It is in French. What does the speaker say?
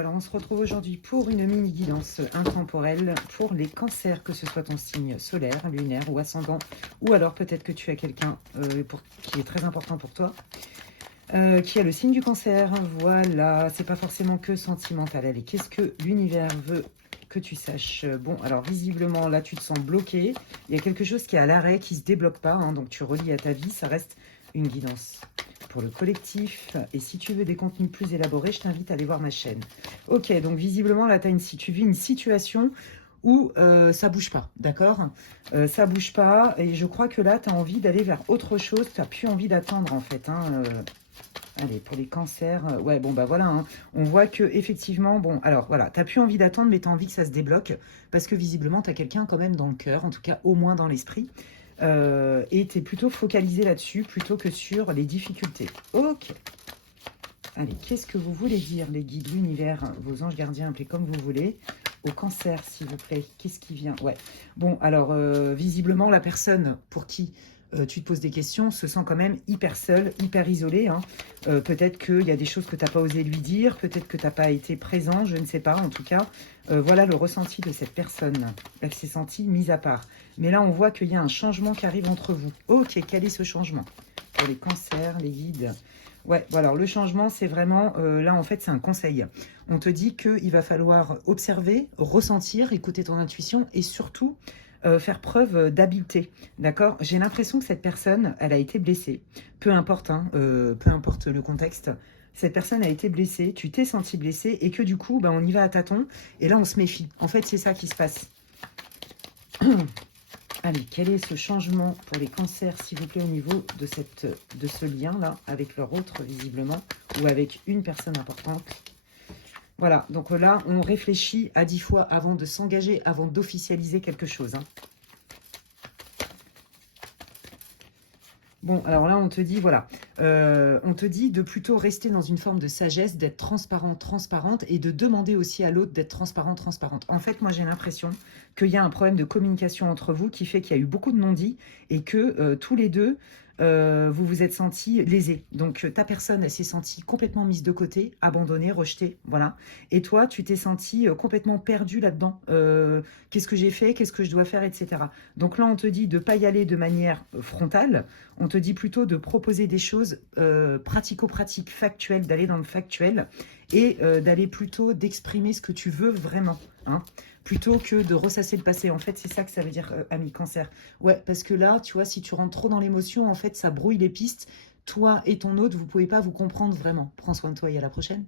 Alors, on se retrouve aujourd'hui pour une mini-guidance intemporelle pour les cancers, que ce soit ton signe solaire, lunaire ou ascendant, ou alors peut-être que tu as quelqu'un qui est très important pour toi, qui a le signe du cancer. Voilà, c'est pas forcément que sentimental. Allez, qu'est-ce que l'univers veut que tu saches? Bon, alors visiblement, là, tu te sens bloqué. Il y a quelque chose qui est à l'arrêt, qui se débloque pas, hein, donc tu relis à ta vie, ça reste une guidance pour le collectif. Et si tu veux des contenus plus élaborés, je t'invite à aller voir ma chaîne. Ok, donc visiblement, là, tu vis une situation où ça bouge pas, d'accord? Ça bouge pas, et je crois que là, tu as envie d'aller vers autre chose, tu n'as plus envie d'attendre, en fait, hein, allez, pour les cancers, ouais, bon, bah voilà, hein, on voit que effectivement, bon, alors voilà, tu n'as plus envie d'attendre, mais tu as envie que ça se débloque, parce que visiblement, tu as quelqu'un quand même dans le cœur, en tout cas, au moins dans l'esprit, et tu es plutôt focalisé là-dessus, plutôt que sur les difficultés. Ok. Allez, qu'est-ce que vous voulez dire, les guides, l'univers, vos anges gardiens, appelez comme vous voulez, au cancer, s'il vous plaît, qu'est-ce qui vient? Ouais, bon, alors, visiblement, la personne pour qui tu te poses des questions se sent quand même hyper seule, hyper isolée, hein. Peut-être qu'il y a des choses que tu n'as pas osé lui dire, peut-être que tu n'as pas été présent, je ne sais pas, en tout cas, voilà le ressenti de cette personne. Elle s'est sentie mise à part. Mais là, on voit qu'il y a un changement qui arrive entre vous. Ok, quel est ce changement? Pour les cancers, les guides. Ouais, bon, alors le changement, c'est vraiment, là, en fait, c'est un conseil. On te dit qu'il va falloir observer, ressentir, écouter ton intuition et surtout faire preuve d'habileté. D'accord? J'ai l'impression que cette personne, elle a été blessée. Peu importe, hein, peu importe le contexte. Cette personne a été blessée, tu t'es senti blessé et que du coup, ben, on y va à tâtons et là, on se méfie. En fait, c'est ça qui se passe. Allez, quel est ce changement pour les cancers, s'il vous plaît, au niveau de ce lien-là, avec leur autre, visiblement, ou avec une personne importante? Voilà, donc là, on réfléchit à 10 fois avant de s'engager, avant d'officialiser quelque chose, hein. Bon, alors là, on te dit, voilà, on te dit de plutôt rester dans une forme de sagesse, d'être transparente, et de demander aussi à l'autre d'être transparente. En fait, moi, j'ai l'impression qu'il y a un problème de communication entre vous qui fait qu'il y a eu beaucoup de non-dits et que tous les deux, vous vous êtes sentis lésés. Donc, ta personne, elle s'est sentie complètement mise de côté, abandonnée, rejetée, voilà. Et toi, tu t'es senti complètement perdu là-dedans. Qu'est-ce que j'ai fait? Qu'est-ce que je dois faire, etc. Donc là, on te dit de ne pas y aller de manière frontale. On te dit plutôt de proposer des choses pratico-pratiques, factuelles, d'aller dans le factuel et d'aller plutôt d'exprimer ce que tu veux vraiment, hein, plutôt que de ressasser le passé. En fait, c'est ça que ça veut dire, ami cancer. Ouais, parce que là, tu vois, si tu rentres trop dans l'émotion, en fait, ça brouille les pistes. Toi et ton autre, vous ne pouvez pas vous comprendre vraiment. Prends soin de toi et à la prochaine.